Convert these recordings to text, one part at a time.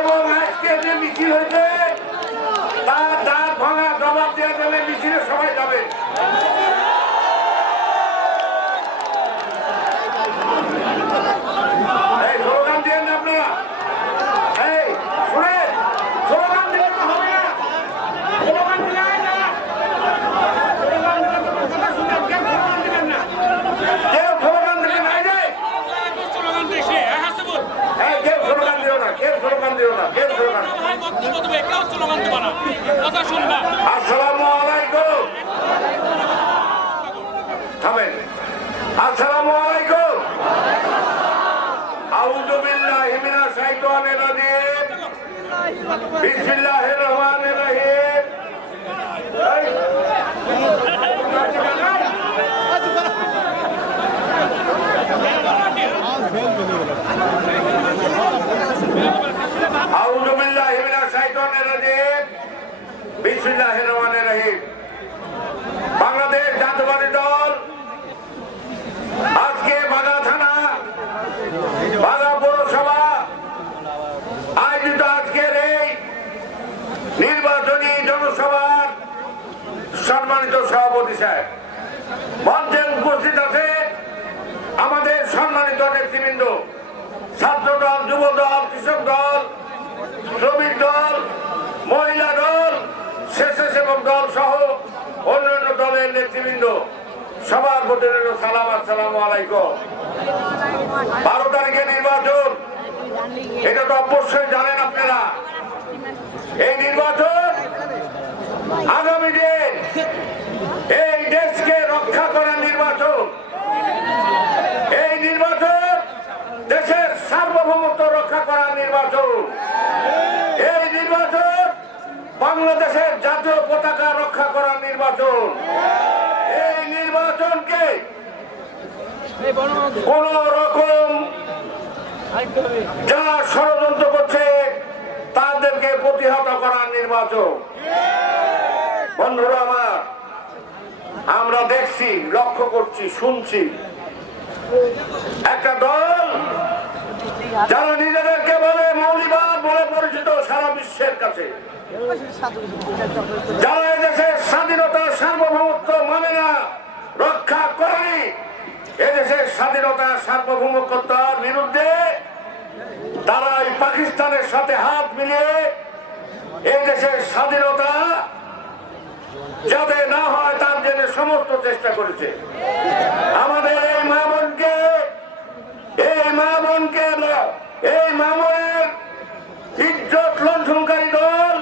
এবং আজকে যে মিছিল হয়েছে তার দাঁত ভাঙা জবাব দেওয়ার জন্য মিছিলে সবাই যাবে। স্লোগান দিয়ে না আপনারা, এই শুনেন, স্লোগান দিলে তো হবে না, স্লোগান দিলে হয় না, স্লোগান দিলেন না, কেউ স্লোগান দিলে নাই যায়, কেউ স্লোগান দিও না, কেউ স্লোগান দিও না, কেউ স্লোগান। আসসালামু আলাইকুম, থামেন, আসসালামু আলাইকুম। আউযু বিল্লাহি মিনাশ শাইতানির রাজিম, বিসমিল্লাহির রহমানির রহিম। আউযু বিল্লাহি মিনাশ শাইতানির রাজিম, বিসমিল্লাহির রহমানির রহিম। বাংলাদেশ জাতীয়তাবাদী দল আজকে বাগা থানা, বাগা পৌরসভা আয়োজিত আজকের এই নির্বাচনী জনসভার সম্মানিত সভাপতি সাহেব, মঞ্চে উপস্থিত আছে আমাদের সম্মানিত নেতৃবৃন্দ, ছাত্র দল, যুব দল, কৃষক দল, শ্রমিক দল, মহিলা দল, স্বেচ্ছাসেবক দল সহ অন্যান্য দলের নেতৃবৃন্দ, সবার প্রতি সালাম, আসসালামু আলাইকুম। 12 তারিখে নির্বাচন, এটা তো অবশ্যই জানেন আপনারা। এই নির্বাচন আগামী দিন এই দেশকে রক্ষা করার নির্বাচন। এই নির্বাচন দেশের সার্বভৌমত্ব রক্ষা করার নির্বাচন। এই নির্বাচন বাংলাদেশের জাতীয় পতাকা রক্ষা করার নির্বাচন। এই নির্বাচনকে কোন রকম যারা ষড়যন্ত্র করছে তাদেরকে প্রতিহত করার নির্বাচন। বন্ধুরা আমার, আমরা দেখছি, লক্ষ্য করছি, শুনছি একটা দল যারা নিজেদেরকে বলে মৌলবাদ বলে পরিচিত সারা বিশ্বের কাছে, যারা এদেশের স্বাধীনতা সার্বভৌমত্ব মানে না, রক্ষা করেনি, এদেশের স্বাধীনতা সার্বভৌমত্বের বিরুদ্ধে তারা এই পাকিস্তানের সাথে হাত মিলিয়ে এই দেশের স্বাধীনতা যাতে না হয় তার জন্য সমস্ত চেষ্টা করেছে। আমাদের এই মা বোনকে, এই মা বোনের ইজ্জত লঙ্ঘনকারী দল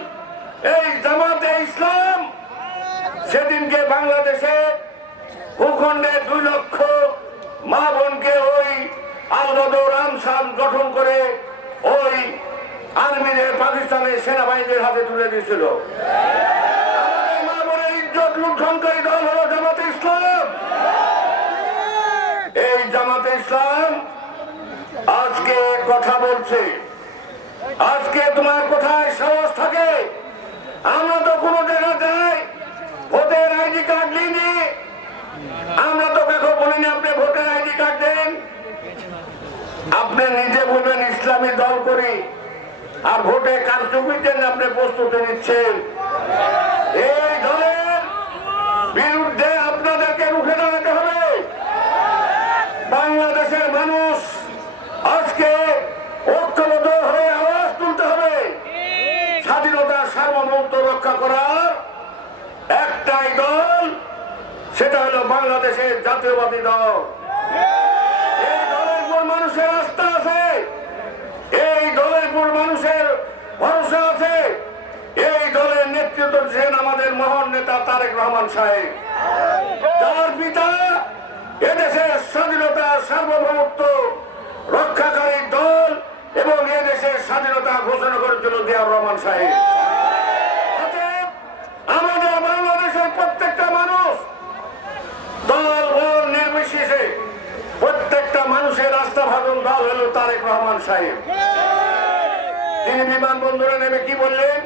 এই জামাতে ইসলাম সেদিনকে বাংলাদেশে ভূখণ্ডে 2 লক্ষ মা বোনকে ওই আল-বদর আনসার গঠন করে ওই আর্মিদের পাকিস্তানের সেনাবাহিনীর হাতে তুলে দিয়েছিল। মা বোনের ইজ্জত লুণ্ঠনকারী দল হলো জামাতে ইসলাম। এই জামাতে ইসলাম আজকে কথা বলছে, আজকে তোমার কোথায় সাহস থাকে? আমরা তো কোনো জায়গা যাই ভোটের আইডি কার্ড নিইনি, আমরা তো কাকু বলিনি আপনি ভোটের আইডি কার্ড দেন। আপনি নিজে বলবেন ইসলামী দল করি, আর ভোটে কারচুপির জন্য আপনি প্রস্তুতি নিচ্ছেন। এই দলের বিরুদ্ধে আপনাদেরকে রুখে দাঁড়াতে হবে। বাংলাদেশের মানুষ আজকে ঐক্যবদ্ধ হয়ে আওয়াজ তুলতে হবে। স্বাধীনতা সার্বভৌমত্ব রক্ষা করার একটাই দল, সেটা হলো বাংলাদেশের জাতীয়বাদী দল। এই দলের উপর মানুষের আস্থা আছে, এই দলের উপর মানুষের ভরসা আছে। এই দলের নেতৃত্ব দিচ্ছেন আমাদের মহান নেতা তারেক রহমান সাহেব, যার পিতা এদেশের স্বাধীনতা সার্বভৌমত্ব রক্ষাকারী দল এবং এদেশের স্বাধীনতা ঘোষণা করেছিল জিয়াউর রহমান সাহেব। আমাদের বাংলাদেশের প্রত্যেকটা মানুষ দল বল নির্বিশেষে প্রত্যেকটা মানুষের আস্থাভাজন দল হলো তারেক রহমান সাহেব। তিনি বিমানবন্দরে নেমে কি বললেন?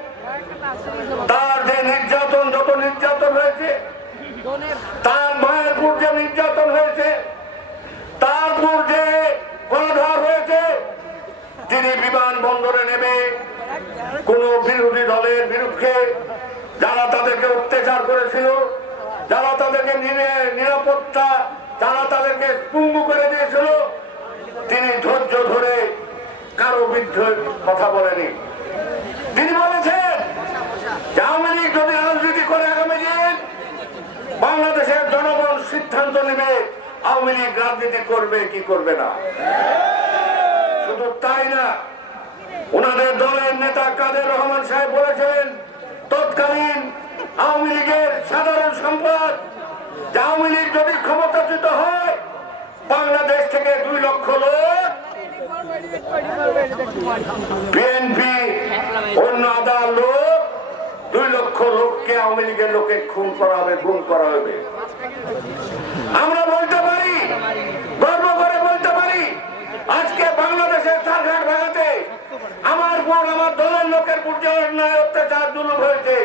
তার যে নির্যাতন, যত নির্যাতন হয়েছে, তার মায়ের উপর যে নির্যাতন হয়েছে, তারপর যে গণধর হয়েছে, তিনি বিমানবন্দরে নেমে কোন বিরোধী দলের বিরুদ্ধে যারা তাদেরকে অত্যাচার করেছিল, যারা তাদেরকে নিরাপত্তা, যারা তাদেরকে পঙ্গু করে দিয়েছিল, তিনি ধৈর্য ধরে কারো বিরুদ্ধে কথা বলেনি। তিনি বলেছেন যে আওয়ামী লীগ যদি রাজনীতি করে আগামী দিন বাংলাদেশের জনগণ সিদ্ধান্ত নেবে আওয়ামী লীগ রাজনীতি করবে কি করবে না। শুধু তাই না, ওনাদের দলের নেতা কাদের রহমান সাহেব বলেছেন তৎকালীন আওয়ামী লীগের সাধারণ সম্পাদক যে আওয়ামী লীগ যদি ক্ষমতাচ্যুত হয় বাংলাদেশ থেকে 2 লক্ষ লোক, বিএনপি অন্য আদার লোক 2 লক্ষ লোককে আওয়ামী লীগের লোকে খুন করা হবে, গুম করা হবে। আমরা বলতে পারি, গর্ব করে বলতে পারি, আজকে বাংলাদেশের চারঘাট ভাঙাতে আমার বোন, আমার দলের লোকের প্রতি অন্যায় অত্যাচার জুলুম হয়েছে।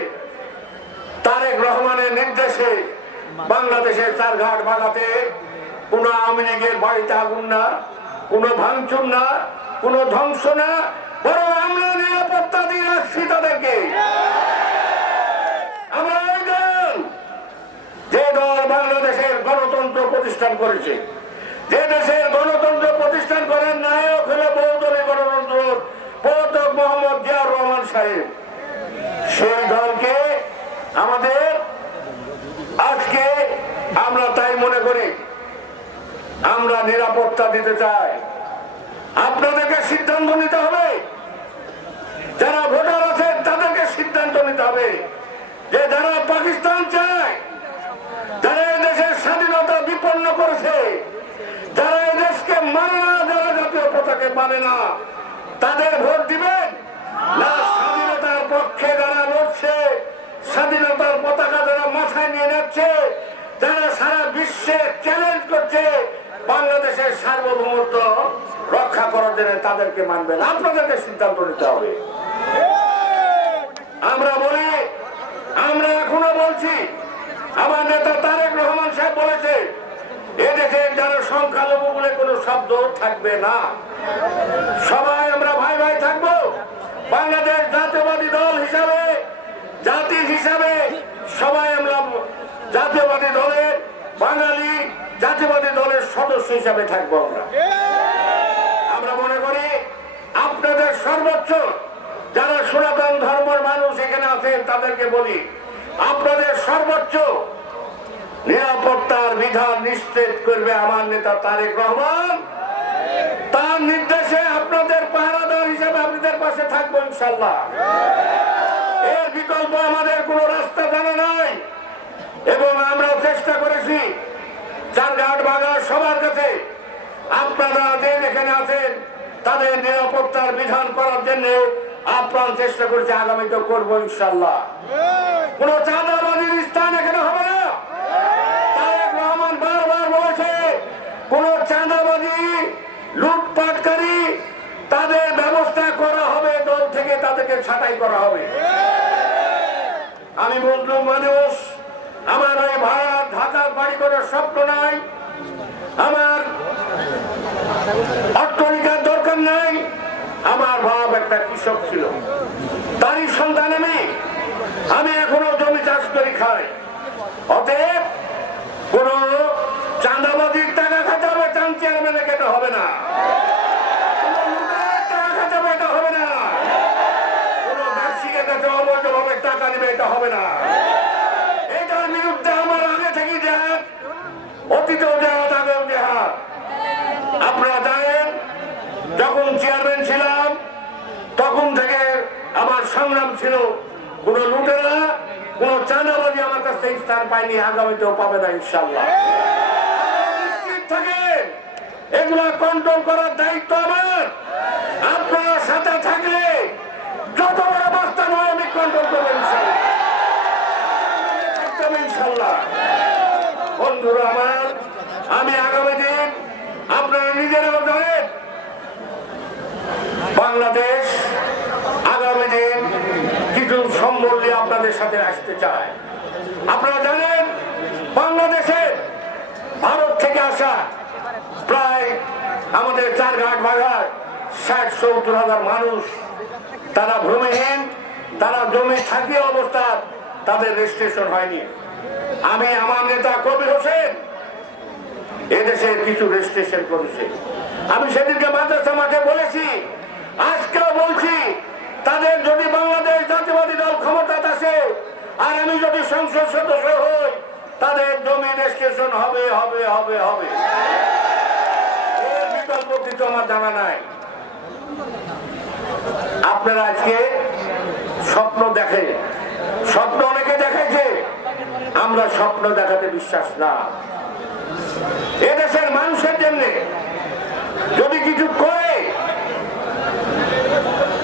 তারেক রহমানের নির্দেশে বাংলাদেশের চারঘাট ভাঙাতে কোন আওয়ামী লীগের বাড়িতে আগুন না, কোন ভাঙচুর না, কোন ধ্বংস না, বরং আমরা নিরাপত্তা দিয়ে রাখছি তাদেরকে। আমরা ওই দল, যে দল বাংলাদেশের গণতন্ত্র প্রতিষ্ঠান করেছে, যে দেশের গণতন্ত্র প্রতিষ্ঠান করার নায়ক হল বহুদলীয় গণতন্ত্র প্রবর্তক মোহাম্মদ জিয়াউর রহমান সাহেব, সেই দলকে আমাদের আজকে আমরা তাই মনে করি আমরা নিরাপত্তা দিতে চাই। আপনাদেরকে সিদ্ধান্ত নিতে হবে, যারা ভোটার আছেন তাদেরকে সিদ্ধান্ত নিতে হবে যে যারা পাকিস্তান চায়, যারা এদেশের স্বাধীনতা বিপন্ন করেছে, যারা এদেশকে মানে না, যারা জাতীয় পতাকা মানে না, তাদের ভোট দিবেন না স্বাধীনতার পক্ষে যারা লড়ছে, স্বাধীনতার পতাকা যারা মাথায় নিয়ে যাচ্ছে, যারা সারা বিশ্বে চ্যালেঞ্জ করছে বাংলাদেশের সার্বভৌমত্ব রক্ষা করার জন্য, তাদেরকে মানবেন। আপনাদেরকে সিদ্ধান্ত নিতে হবে। আমরা বলি, আমরা এখনো বলছি, আমার নেতা তারেক রহমান সাহেব বলেছে এদেশে যারা সংখ্যালঘু বলে কোনো শব্দ থাকবে না, সবাই আমরা ভাই ভাই থাকবো। বাংলাদেশ জাতীয়বাদী দল হিসাবে, জাতি হিসাবে সবাই আমরা জাতীয়বাদী দলের, বাঙালি জাতীয়বাদী দলের সদস্য হিসাবে থাকবো। আমরা মনে করি আপনাদের সর্বোচ্চ যারা সনাতন ধর্মের মানুষ এখানে আছেন তাদেরকে বলি, আপনাদের সর্বোচ্চ নিরাপত্তার বিধান নিশ্চিত করবে আমার নেতা তারেক রহমান। তার নির্দেশে আপনাদের পাহারাদার হিসেবে আপনাদের পাশে থাকবো ইনশাল্লাহ। এর বিকল্প আমাদের কোনো রাস্তা জানা নাই। এবং আমরা চেষ্টা করেছি চারঘাট ভাঙা সবার কাছে, আপনারা যে এখানে আছেন তাদের নিরাপত্তার বিধান করার জন্য আপ্রাণ চেষ্টা করেছি, আগামীতে করবো ইনশাল্লাহ। কোন চাঁদাবাজির স্থান এখানে হবে না। তারেক রহমান বারবার বলেছে কোন চাঁদাবাজি, লুটপাটকারী তাদের ব্যবস্থা করা হবে, দল থেকে তাদেরকে ছাঁটাই করা হবে। আমি বললাম মানুষ, আমার ওই ভাড়া ঢাকার বাড়ি করার স্বপ্ন নাই, আমার অট্টালিকার দরকার নাই। আমার বাপ একটা কৃষক ছিল, তারই সন্তান আমি এখনো জমি চাষ করে খাই। অতএব কোন চাঁদাবাজির টাকা খাতে হবে, চাঁদ চেয়ারম্যানে কেটে হবে না, টাকা খাতে হবে এটা হবে না, কোন ব্যবসায়ীর কাছে অবৈধভাবে টাকা নেবে এটা হবে না। এটার বিরুদ্ধে আমার আগে থেকে দেহাত, অতীতেও দেহাত, আগেও দেহাত। আপনারা জানেন যখন চেয়ারম্যান ছিলাম তখন থেকে আমার সংগ্রাম ছিল, কোন লুটেরা, কোন চাঁদাবাজি আমার কাছে স্থান পায়নি, আগামীতেও পাবে না ইনশাল্লাহ। থাকেন, এগুলা কন্ট্রোল করার দায়িত্ব আমার। আপনারা সাথে থাকলে যত বড় বাস্তা নয় আমি কন্ট্রোল করবো ইনশাল্লাহ। বন্ধুরা আমার, আমি আগামী দিন আপনারা নিজেরাও জানেন বাংলাদেশ আগামী দিন কিছু সম্বল নিয়ে আপনাদের সাথে আসতে চায়। আপনারা জানেন বাংলাদেশে ভারত থেকে আসা প্রায় আমাদের চারঘাট ভাগার 60-70,000 মানুষ তারা ভূমিহীন, তারা জমি থাকিয়ে অবস্থা, তাদের রেজিস্ট্রেশন হয়নি। আমি আমার নেতা কবির হোসেন এদেশের কিছু রেজিস্ট্রেশন করেছে। আমি সেদিনকে মাদ্রাসা মাঠে বলেছি, আজকেও বলছি, তাদের যদি বাংলাদেশ জাতীয়বাদী দল ক্ষমতায় আসে আর আমি যদি সংসদ সদস্য হই, তাদের জমি রেজিস্ট্রেশন হবে হবে হবে হবে। এর বিকল্প কিছু আমার জানা নাই। আপনারা আজকে স্বপ্ন দেখে, স্বপ্ন অনেকে দেখেছে, আমরা স্বপ্ন দেখাতে বিশ্বাস না। এদেশের মানুষের জন্য যদি কিছু করে,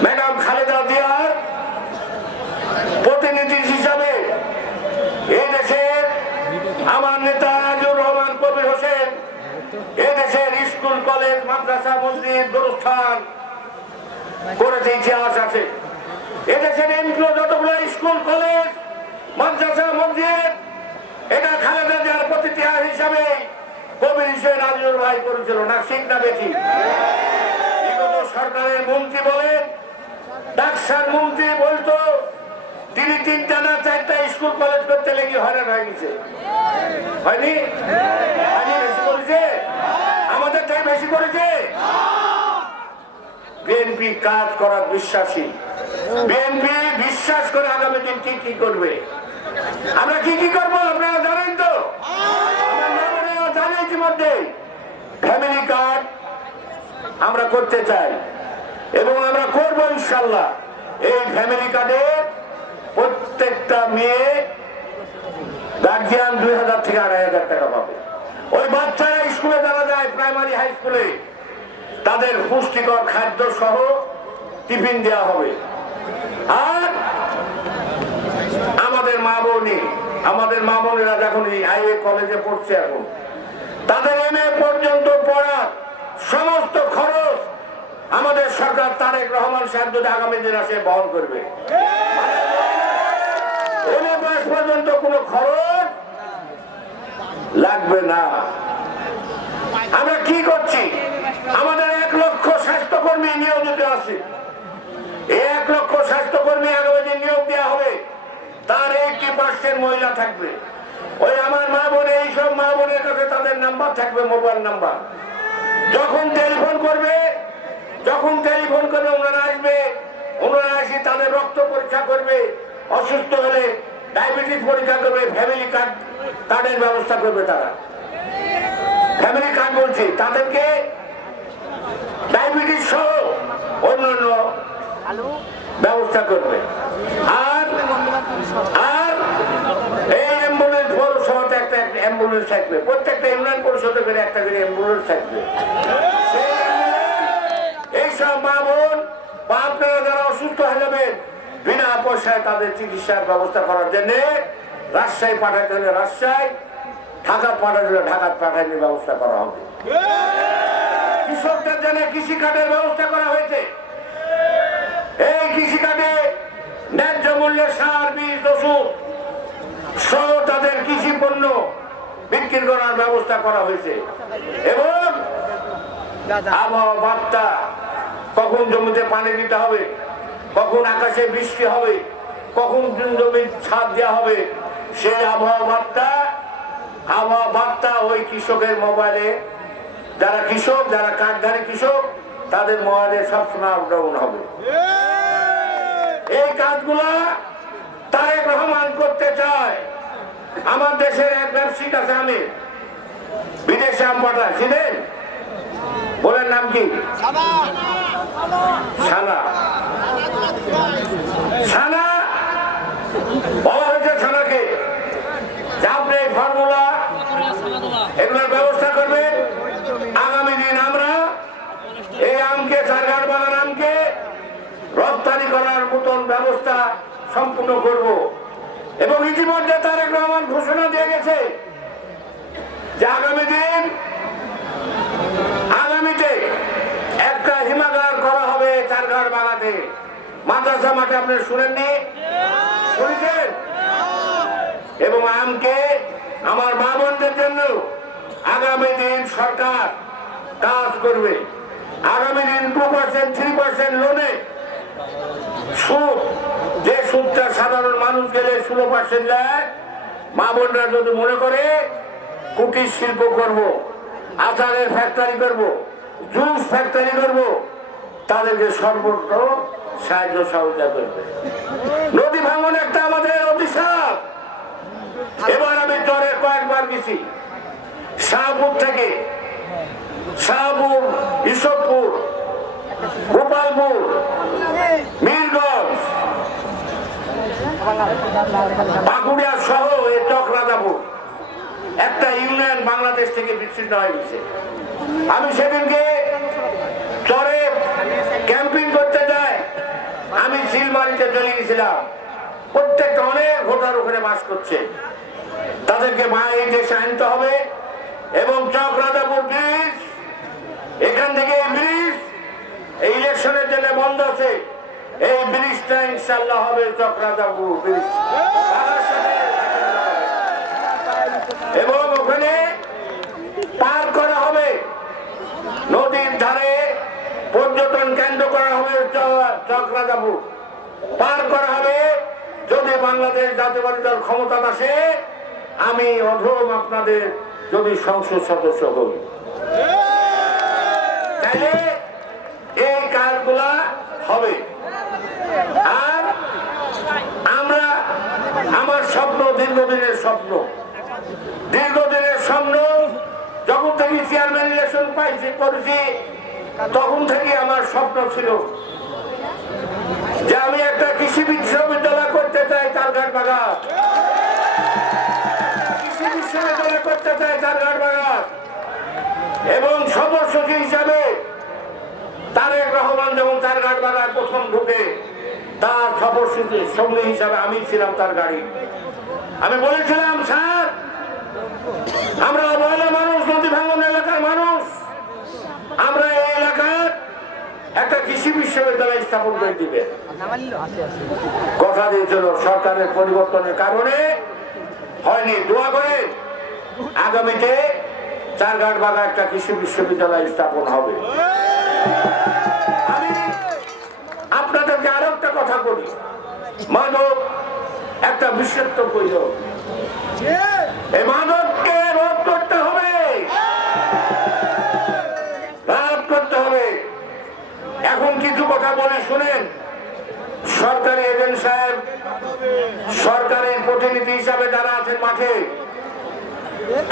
ম্যাডাম খালেদা জিয়ার প্রতিনিধি হিসাবে এই দেশের আমার নেতা আজিউর রহমান কবির হোসেন এদেশের স্কুল কলেজ মাদ্রাসা মসজিদ গোরস্থান করেছে, ইতিহাস আছে। এদেশের এমপিও যতগুলো স্কুল কলেজ মাদ্রাসা মসজিদ, এটা খালেদা জিয়ার প্রতিনিধি হিসাবে কবির হোসেন আজিউর ভাই করেছিল, না ঠিক না বেশি? বিগত সরকারের মন্ত্রী বলেন, ডাকসার মন্ত্রী বলতো তিনি 3টা না 4টা স্কুল কলেজ করতে লেগে হয়রান হয়ে গেছে। হয়নি? বেশি করেছে? আমাদের থেকে বেশি করেছে? বিএনপি কাজ করার বিশ্বাসী। বিএনপি বিশ্বাস করে আগামী দিন কি কি করবে। আমরা কি কি করবো আপনারা জানেন তো? জানেন ইতিমধ্যে ফ্যামিলি কার্ড আমরা করতে চাই এবং আমরা করবো ইনশাল্লাহ। এই ফ্যামিলি কার্ডে প্রত্যেকটা মেয়ে গার্জিয়ান 2,000 থেকে 2,500 টাকা পাবে। ওই বাচ্চারা স্কুলে যারা যায়, প্রাইমারি হাই স্কুলে, তাদের পুষ্টিকর খাদ্য সহ টিফিন দেওয়া হবে। আর আমাদের মা বোনেরা যখন হাইওয়ে কলেজে পড়ছে, এখন তাদের এমএ পর্যন্ত পড়ার সমস্ত খরচ আমাদের সরকার তারেক রহমান সাহেব যদি আগামী দিন আসে বহন করবে। এমএ পাস পর্যন্ত কোনো খরচ লাগবে না। আমরা কি করছি? আমাদের 1 লক্ষ স্বাস্থ্যকর্মী নিয়োজিত আছে। 1 লক্ষ স্বাস্থ্যকর্মী আগামী দিন নিয়োগ দেওয়া হবে, তার 80% মহিলা থাকবে। ওই আমার মা বোন, এইসব মা বোনের কাছে তাদের নাম্বার থাকবে, মোবাইল নাম্বার। যখন টেলিফোন করবে ওনারা আসবে, ওনারা এসে তাদের রক্ত পরীক্ষা করবে, অসুস্থ হলে ডায়াবেটিস পরীক্ষা করবে, ফ্যামিলি কার্ডের ব্যবস্থা করবে। তারা ফ্যামিলি কার্ড বলছে, তাদেরকে ডায়াবেটিস সহ অন্যান্য ব্যবস্থা করবে। আর এই অ্যাম্বুলেন্স পৌরসভাতে একটা অ্যাম্বুলেন্স থাকবে, প্রত্যেকটা ইউনিয়ন পরিষদে করে একটা করে অ্যাম্বুলেন্স থাকবে। এইসব মা বোন বা আপনারা যারা অসুস্থ হয়ে যাবেন, বিনা পয়সায় তাদের চিকিৎসার ব্যবস্থা করার জন্য রাজশাহী পাঠাতে হলে রাজশাহী, ঢাকা পাঠাতে হলে ঢাকা পাঠানোর ব্যবস্থা করা হবে। কৃষকদের জন্য কৃষি কার্ডের ব্যবস্থা করা হয়েছে। এই কৃষি কার্ডে ন্যায্য মূল্যে সার, বীজ, ওষুধ সহ তাদের কৃষি পণ্য বিক্রি করার ব্যবস্থা করা হয়েছে। এবং আবহাওয়া বার্তা, কখন জমিতে পানি দিতে হবে, কখন আকাশে বৃষ্টি হবে, কখন জমির ছাদ দেওয়া হবে, সেই আবহাওয়া বার্তা ওই কৃষকের মোবাইলে, যারা কৃষক, যারা কার্ডধারী কৃষক, তাদের মোবাইলে সবসময় আপডাউন হবে। এই কাজগুলা তারেক রহমান করতে চায়। আমার দেশের এক ব্যবসায়িক আছে, আমি বিদেশে আম পাঠায়, চিনেন? বলেন নাম কি? ছানা বলা হয়েছে ছানাকে, আপনি এই ফর্মুলা এগুলোর ব্যবস্থা করবেন। আগামী দিন আমরা এই আমকে, চারঘাট বাগান আমকে রপ্তানি করার মতন ব্যবস্থা সম্পূর্ণ করব। এবং ইতিমধ্যে তারেক রহমান ঘোষণা দিয়ে গেছে যে আগামীতে একটা হিমাগার করা হবে চারঘাট বাগানে, মাদ্রাসা মাঠে। আপনি শুনেননি? শুনেছেন? এবং আমকে আমার মা বোনদের জন্য আগামী দিন সরকার কাজ করবে। আগামী দিন 2% 3% লোনে সুদ, যে সুদটা সাধারণ মানুষ গেলে 16% দেয়, মা বোনরা যদি মনে করে কুটির শিল্প করব, আচারের ফ্যাক্টরি করব, জুস ফ্যাক্টরি করব, তাদেরকে সর্বত্র সাহায্য সহযোগিতা করবে। নদী ভাঙন একটা আমাদের অভিশাপ। এবার আমি চরে কয়েকবার গেছি, শাহপুর থেকে, শাহপুর, ঈশ্বরপুর, গোপালপুর, মিরগঞ্জ, বাঁকুড়িয়া সহ এই চকরাজাপুর একটা ইউনিয়ন বাংলাদেশ থেকে বিচ্ছিন্ন হয়ে গেছে। আমি সেদিনকে চরে ক্যাম্পিং করতে যাই, আমি শিলমারিতে চলে গেছিলাম। প্রত্যেকটা অনেক ভোটার ওখানে বাস করছে, তাদেরকে এই দেশে আনতে হবে। এবং চকরাজাপুর ব্রিজ, এখান থেকে এই ব্রিজ এই ইলেকশনের জন্য বন্ধ আছে, এই ব্রিজটা ইনশাল্লাহ হবে চকরাজাপুর ব্রিজ, এবং ওখানে পার করা হবে, নদীর ধারে পর্যটন কেন্দ্র করা হবে, চকরাজাপুর পার করা হবে। যদি বাংলাদেশ জাতীয়তাবাদী দল ক্ষমতা আসে, আমি অধম আপনাদের যদি সংসদ সদস্য হই, তাহলে এই কাজগুলা হবে। আর আমরা, আমার স্বপ্ন দীর্ঘদিনের স্বপ্ন, যখন থেকে চেয়ারম্যান ইলেকশন করেছি তখন থেকে আমার স্বপ্ন ছিল যে আমি একটা কৃষি বিশ্ববিদ্যালয় করতে চাই চারঘাট বাগান, কৃষি বিশ্ববিদ্যালয় করতে চাই চারঘাট বাগান। এবং সদস্য হিসাবে তারেক রহমান যখন চারঘাট বাগান প্রথম ঢুকে, তার সঙ্গী হিসাবে আমি ছিলাম তার গাড়ি। আমি বলেছিলাম, স্যার আমরা অবহেলা মানুষ, নদী ভাঙন এলাকার মানুষ, আমরা এই এলাকার একটা কৃষি বিশ্ববিদ্যালয় স্থাপন করে দিবে। কথা দিয়েছিল, সরকারের পরিবর্তনের কারণে হয়নি। দোয়া করে আগামীতে চারঘাট বাগান একটা কৃষি বিশ্ববিদ্যালয় স্থাপন হবে। আমি আপনাদেরকে আরো একটা কথা বলি, মাদক একটা বিষাক্ত প্রয়োজন, এই মাদককে রোধ করতে হবে, রোধ করতে হবে। এখন কিছু কথা বলে শুনেন। সরকারি এজেন্ট সাহেব, সরকারি প্রতিনিধি হিসাবে যারা আছেন মাঠে,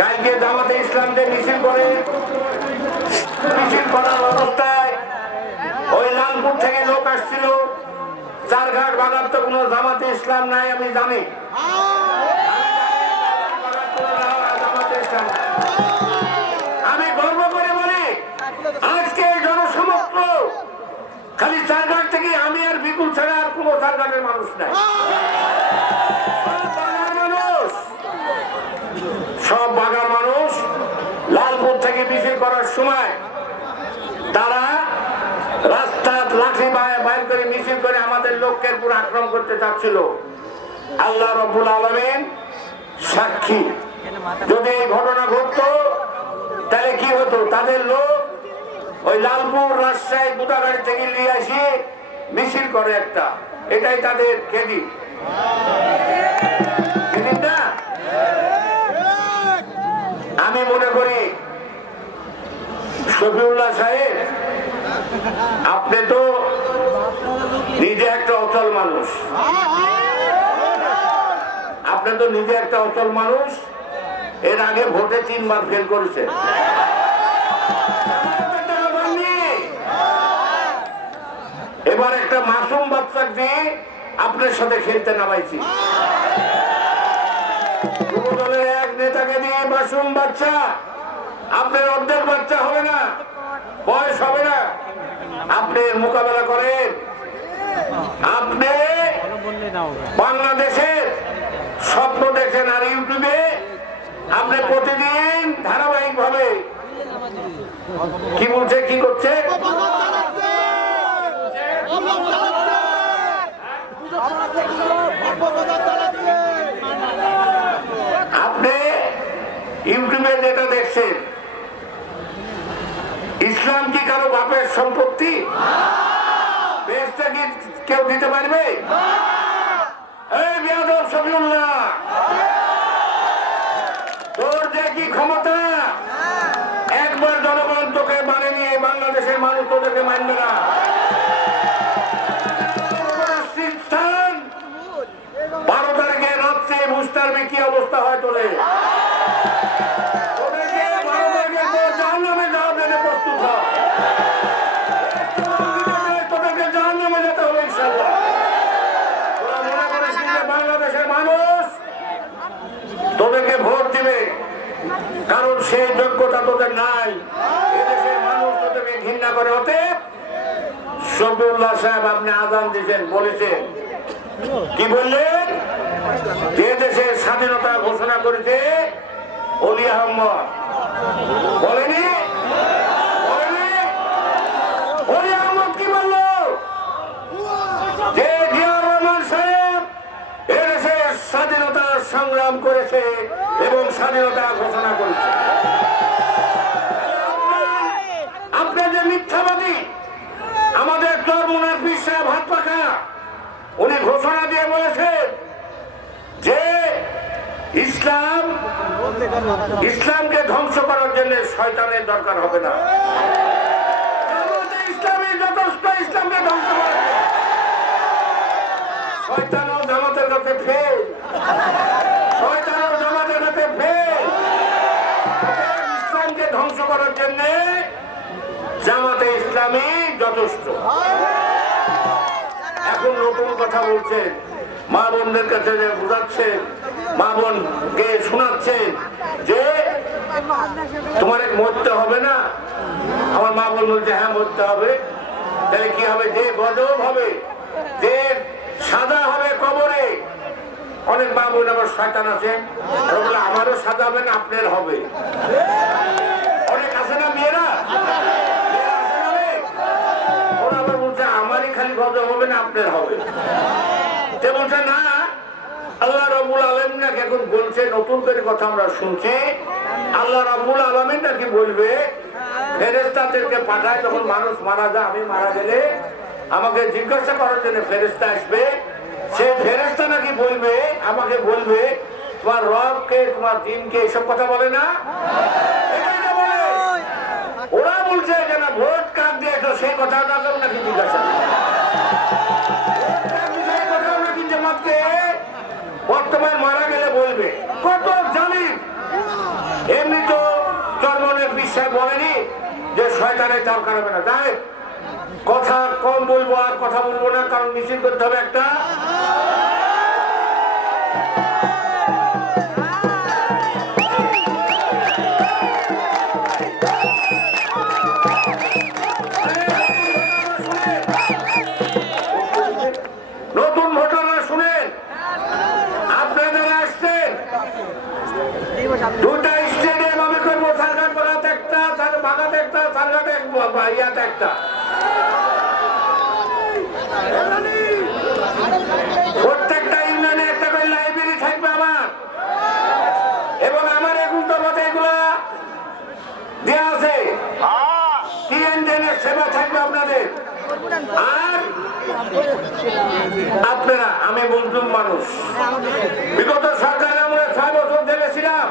কালকে জামাতে ইসলামদের মিছিল করে, মিছিল করার অবস্থায় ওই লালপুর থেকে লোক আসছিল। চারঘাট বাগান তো কোনো জামাতে ইসলাম নাই, আমি জানি। আমি গর্ব করে বলি, আজকে জনসমগ্র খালি চারঘাট থেকে আমি আর বিপুল ছাড়া আর কোন চারঘাটের মানুষ নাই, সব বাগান মানুষ। লালপুর থেকে মিছিল করার সময় তারা রাস্তা লাঠি বাইর করে মিছিল করে আমাদের লোককে পুরো আক্রমণ করতে চাচ্ছিল। আল্লাহ রাব্বুল আলামিন সাক্ষী, যদি এই ঘটনা ঘটতো তাহলে কি হতো? তাদের লোক ওই লালপুর, রাজশাহী, দুটাগাড়ি থেকে নিয়ে আসি মিছিল করে একটা, এটাই তাদের ক্রেডিট না? আমি মনে করি শফিউল্লাহ সাহেব, আপনি তো নিজে একটা অচল মানুষ, আপনি তো নিজে একটা অচল মানুষ। এর আগে ভোটে 3 বার ফেল করেছে। এবার একটা মাসুম বাচ্চাকে দিয়ে আপনার সাথে খেলতে নামাইছি। যুব দলের এক নেতাকে দিয়ে মাসুম বাচ্চা, আপনার অর্ধেক বাচ্চা হবে না, বয়স হবে না, আপনি মোকাবেলা করেন। আপনি বাংলাদেশের স্বপ্ন দেখেন, আর ইউটিউবে আপনি প্রতিদিন ধারাবাহিক ভাবে কি বলছে, কি করছে, আপনি ইউটিউবে যেটা দেখছেন, ইসলাম কি কারো বাপের সম্পত্তি? বেহেশতে কি কেউ দিতে পারবে? এই বিয়াদব শফিউল্লাহ, তোর যে কি ক্ষমতা, একবার জনগণ তোকে মানে নিয়ে বাংলাদেশের মানুষ তোদেরকে মানবে না। 12 তারিখে রাত্রে বুঝতে পারবে কি অবস্থা হয় তোদের। জাহান্নামে যাওয়ার জন্য প্রস্তুত হ। তোদেরকে জাহান্নামে যেতে হবে ইনশাআল্লাহ। তোরা মনে করিস যে বাংলাদেশের মানুষ তোদেরকে ভোট দিবে, কারণ সেই যোগ্যতা তোদের নাই। এদেশের মানুষ তোদেরকে ঘৃণা করে। অতএব শফিউল্লাহ সাহেব আপনি আজান দিয়েছেন, বলেছেন কি বললেন? যে দেশের স্বাধীনতা ঘোষণা করেছে অলি আহমদ, বলেনি? অলি আহমদ কি বলল? যে জিয়াউর রহমান সাহেব এদেশের স্বাধীনতা সংগ্রাম করেছে এবং স্বাধীনতা ঘোষণা করেছে। আপনি যে মিথ্যাবাদী, আমাদের চরমোনার পীর সাহেব হাত পাখা, উনি ঘোষণা দিয়ে বলেছেন যে ইসলামকে ধ্বংস করার জন্য শয়তানের দরকার হবে না। ইসলামী যথেষ্ট ইসলামকে ধ্বংস করে। শয়তান ও জামাতের কাছে ফেল, শয়তান ও জামাতের কাছে ফেল। ইসলামকে ধ্বংস করার জন্য জামাতে ইসলামী যথেষ্ট। এখন নতুন কথা বলছেন, মা বোনদের কাছে বুঝাচ্ছেন, মা বোনকে শোনাচ্ছেন যে তোমার মরতে হবে না। আমার মা বোন বলছে হ্যাঁ মরতে হবে। তাহলে কি হবে? যে গজব হবে, যে সাজা হবে কবরে। অনেক মা বোন আবার শয়তান আছে, আমারও সাজা হবে না, আপনার হবে। অনেক আছে না মেয়েরা, ওরা আবার বলছে আমারই খালি গজব হবে না, আপনার হবে। সে বলছে না, আল্লাহ রাব্বুল আলামিন নাকি এখন বলছে, নতুন করে কথা আমরা শুনছি, আল্লাহ রাব্বুল আলামিন নাকি বলবে ফেরেশতাদেরকে পাঠায়, যখন মানুষ মারা যায়, আমি মারা গেলে আমাকে জিজ্ঞাসা করার জন্য ফেরেশতা আসবে। সে ফেরেশতা নাকি বলবে, আমাকে বলবে তোমার রবকে, তোমার দিনকে, এইসব কথা বলে না? ওরা বলছে যে না ভোট কাক দিয়েছো, সেই কথাটাকেও নাকি জিজ্ঞাসা। বর্তমান মারা গেলে বলবে। কত জালিম! এমনি তো চরমনের বিশ্বাস বলেনি যে শয়তানের দরকার হবে না। তাই কথা কম বলবো, আর কথা বলবো না, কারণ মিছিল করতে হবে একটা। নতুন ভোটাররা শুনেন, আপনারা আসছেন, দুটা স্টেডিয়াম আমি করবো, সারঘাট বাগাতে একটা, বাগাতে একটা, সারঘাটে ইয়াতে একটা। প্রত্যেকটা ইউনিয়নে একটা করে লাইব্রেরি থাকবে আমার, এবং আমার এগুলো মতো এগুলা দেওয়া আছে। টিএনডিএনের সেবা থাকবে আপনাদের। আর আপনারা, আমি মজলুম মানুষ, বিগত সরকারের আমরা 6 বছর জেলে ছিলাম।